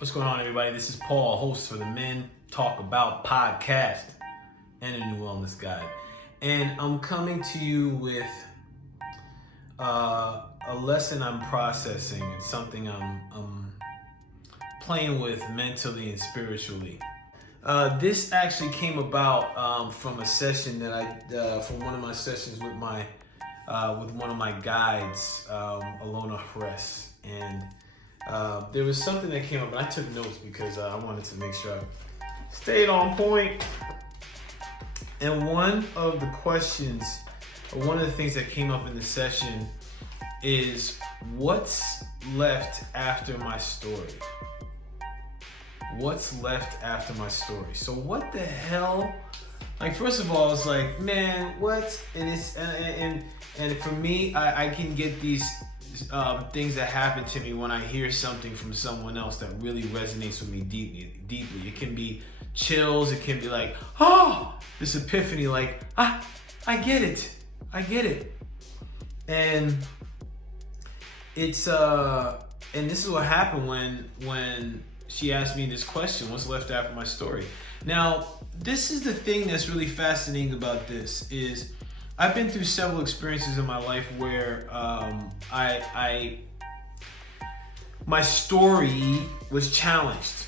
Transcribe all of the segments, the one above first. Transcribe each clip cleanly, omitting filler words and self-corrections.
What's going on, everybody? This is Paul, host for the Men Talk About podcast and a new wellness guide. And I'm coming to you with a lesson I'm processing and something I'm playing with mentally and spiritually. This actually came about from a session that from one of my sessions with one of my guides, Alona Hres. And there was something that came up, and I took notes because I wanted to make sure I stayed on point. And one of the things that came up in the session is what's left after my story. What's left after my story? So what the hell? Like, first of all, it's like, man, what? And for me, I can get these things that happen to me when I hear something from someone else that really resonates with me deeply. It can be chills. It can be like, oh, this epiphany, like, I get it. And it's and this is what happened when she asked me this question: what's left after my story? Now, this is the thing that's really fascinating about this is I've been through several experiences in my life where my story was challenged,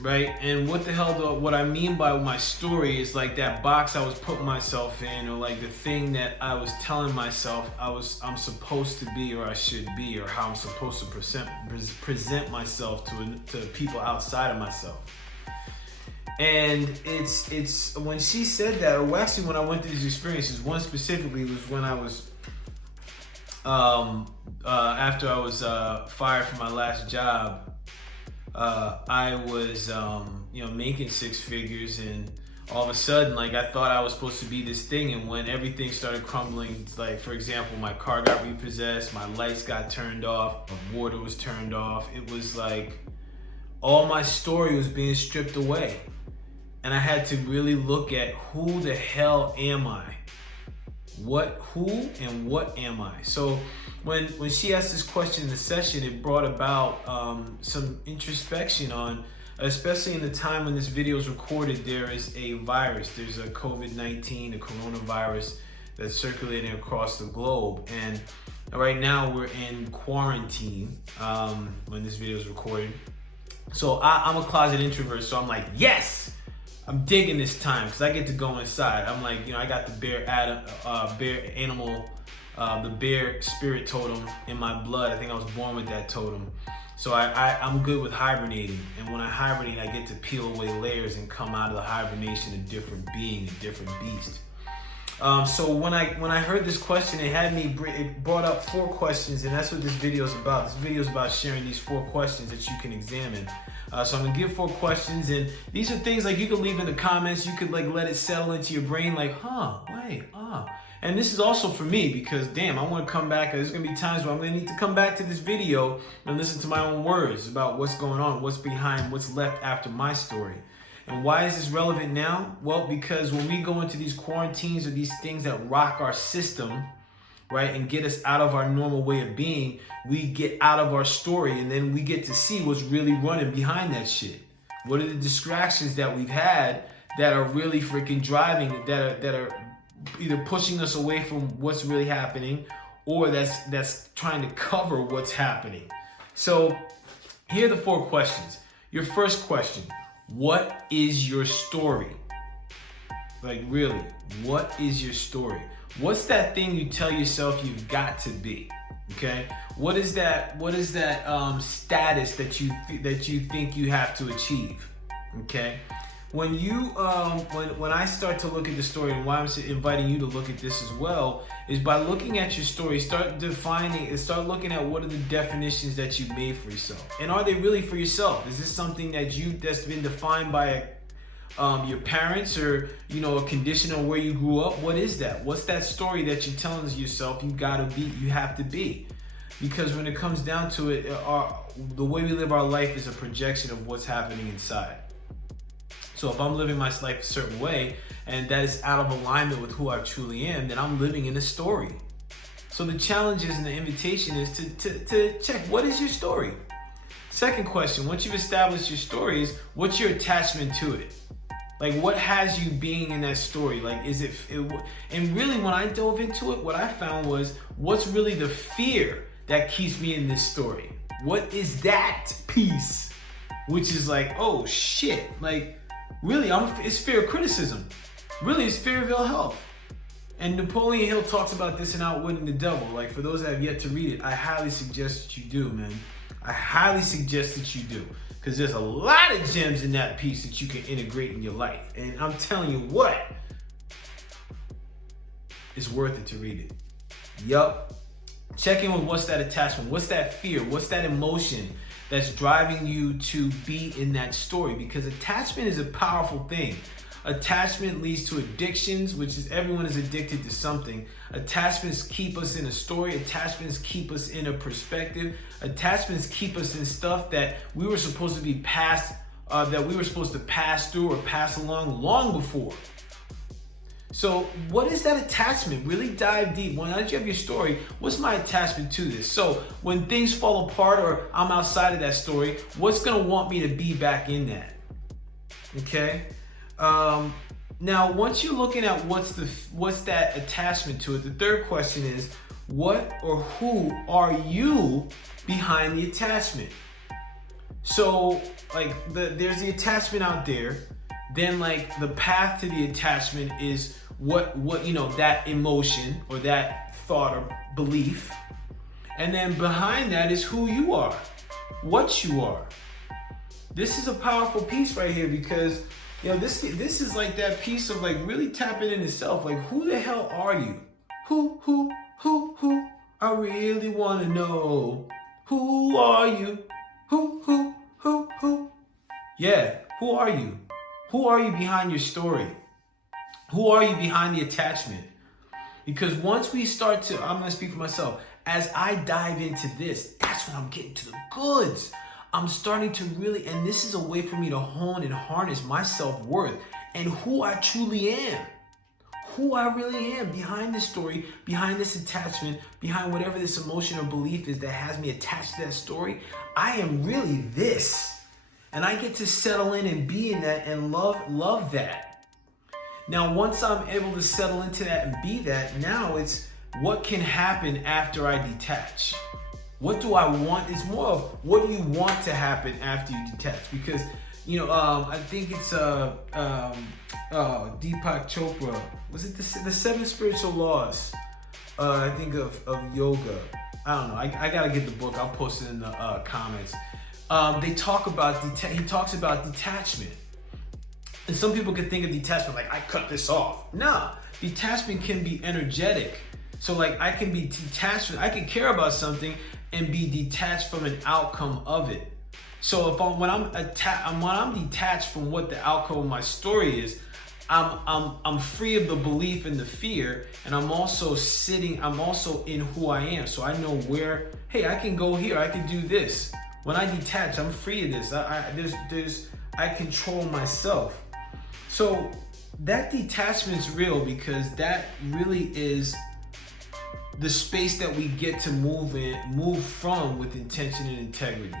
right? And what I mean by my story is like that box I was putting myself in, or like the thing that I was telling myself I'm supposed to be, or I should be, or how I'm supposed to present myself to people outside of myself. And it's when she said that, or actually when I went through these experiences, one specifically was when I was after I was fired from my last job. I was making six figures, and all of a sudden, like, I thought I was supposed to be this thing, and when everything started crumbling, like, for example, my car got repossessed, my lights got turned off, my water was turned off. It was like all my story was being stripped away. And I had to really look at who the hell am I? Who and what am I? So when she asked this question in the session, it brought about some introspection on, especially in the time when this video is recorded, there is a virus. There's a COVID-19, a coronavirus that's circulating across the globe. And right now we're in quarantine when this video is recorded. So I'm a closet introvert, so I'm like, yes! I'm digging this time because I get to go inside. I'm like, I got the bear spirit totem in my blood. I think I was born with that totem. So I'm good with hibernating. And when I hibernate, I get to peel away layers and come out of the hibernation a different being, a different beast. So when I heard this question, it brought up 4 questions, and that's what this video is about. This video is about sharing these 4 questions that you can examine. So I'm gonna give 4 questions, and these are things like you could leave in the comments. You could like let it settle into your brain, like, And this is also for me because, damn, I want to come back. There's gonna be times where I'm gonna need to come back to this video and listen to my own words about what's going on, what's behind, what's left after my story. And why is this relevant now? Well, because when we go into these quarantines or these things that rock our system, right, and get us out of our normal way of being, we get out of our story, and then we get to see what's really running behind that shit. What are the distractions that we've had that are really freaking driving, that are either pushing us away from what's really happening, or that's trying to cover what's happening. So here are the 4 questions. Your first question: what is your story? Like, really, what is your story? What's that thing you tell yourself you've got to be? Okay, what is that status that you think you have to achieve? Okay, when I start to look at the story, and why I'm inviting you to look at this as well, is by looking at your story, start defining and start looking at what are the definitions that you made for yourself, and are they really for yourself? Is this something that's been defined by your parents, or a condition on where you grew up? What is that? What's that story that you're telling yourself you have to be? Because when it comes down to it, the way we live our life is a projection of what's happening inside. So if I'm living my life a certain way, and that is out of alignment with who I truly am, then I'm living in a story. So the challenge is, and the invitation is to check, what is your story? Second question, once you've established your stories, what's your attachment to it? Like, what has you being in that story? Like, and really when I dove into it, what I found was, what's really the fear that keeps me in this story? What is that piece? Which is like, oh shit, like, really, it's fear of criticism. Really, it's fear of ill health. And Napoleon Hill talks about this in Outwitting the Devil. Like, for those that have yet to read it, I highly suggest that you do, man. I highly suggest that you do. Because there's a lot of gems in that piece that you can integrate in your life. And I'm telling you what, it's worth it to read it. Yup. Check in with what's that attachment, what's that fear, what's that emotion that's driving you to be in that story. Because attachment is a powerful thing. Attachment leads to addictions, which is everyone is addicted to something. Attachments keep us in a story. Attachments keep us in a perspective. Attachments keep us in stuff that we were supposed to be past, that we were supposed to pass through or pass along long before. So what is that attachment? Really dive deep. When you have your story, what's my attachment to this? So when things fall apart or I'm outside of that story, what's gonna want me to be back in that? Okay? Now, once you're looking at what's that attachment to it, the third question is, what or who are you behind the attachment? So, like, there's the attachment out there. Then, like, the path to the attachment is what that emotion or that thought or belief. And then behind that is who you are, what you are. This is a powerful piece right here because, this is like that piece of like really tapping into self. Like, who the hell are you? Who? I really want to know. Who are you? Who? Yeah, who are you? Who are you behind your story? Who are you behind the attachment? Because once we start to, I'm going to speak for myself, as I dive into this, that's when I'm getting to the goods. I'm starting to really, and this is a way for me to hone and harness my self-worth and who I truly am. Who I really am behind this story, behind this attachment, behind whatever this emotion or belief is that has me attached to that story. I am really this. And I get to settle in and be in that and love that. Now, once I'm able to settle into that and be that, now it's what can happen after I detach. What do I want? It's more of what do you want to happen after you detach? Because, I think it's Deepak Chopra. Was it the 7 spiritual laws? I think of yoga. I don't know. I gotta get the book. I'll post it in the comments. They talk about he talks about detachment. And some people can think of detachment like, I cut this off. Nah, detachment can be energetic. So like I can be detached, I can care about something and be detached from an outcome of it. So when I'm detached from what the outcome of my story is, I'm free of the belief and the fear, and I'm also in who I am. So I know where, hey, I can go here, I can do this. When I detach, I'm free of this. I control myself. So that detachment's real because that really is the space that we get to move from with intention and integrity.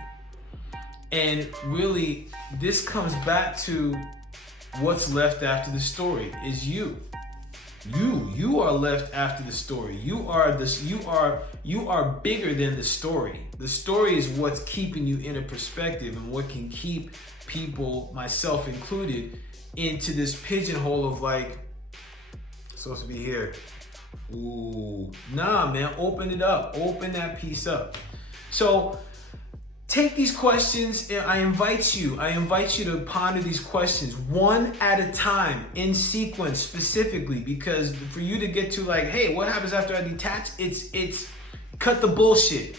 And really, this comes back to what's left after the story is you. You are left after the story. You are bigger than the story. The story is what's keeping you in a perspective and what can keep people, myself included, into this pigeonhole of like, supposed to be here. Ooh, nah, man, open it up. Open that piece up. So take these questions, and I invite you to ponder these questions one at a time in sequence specifically, because for you to get to like, hey, what happens after I detach? It's cut the bullshit.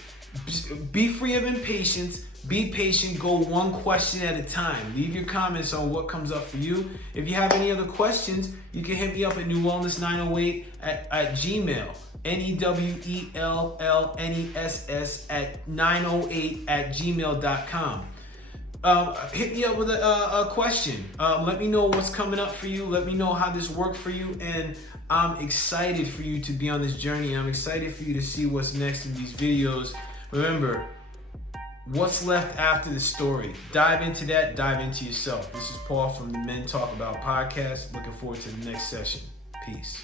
Be free of impatience. Be patient. Go one question at a time. Leave your comments on what comes up for you. If you have any other questions, you can hit me up at newwellness908 at Gmail. NEWELLNESS at 908 at gmail.com. Hit me up with a question. Let me know what's coming up for you. Let me know how this worked for you. And I'm excited for you to be on this journey. I'm excited for you to see what's next in these videos. Remember, What's left after the story? Dive into that, dive into yourself. This is Paul from the Men Talk About podcast. Looking forward to the next session. Peace.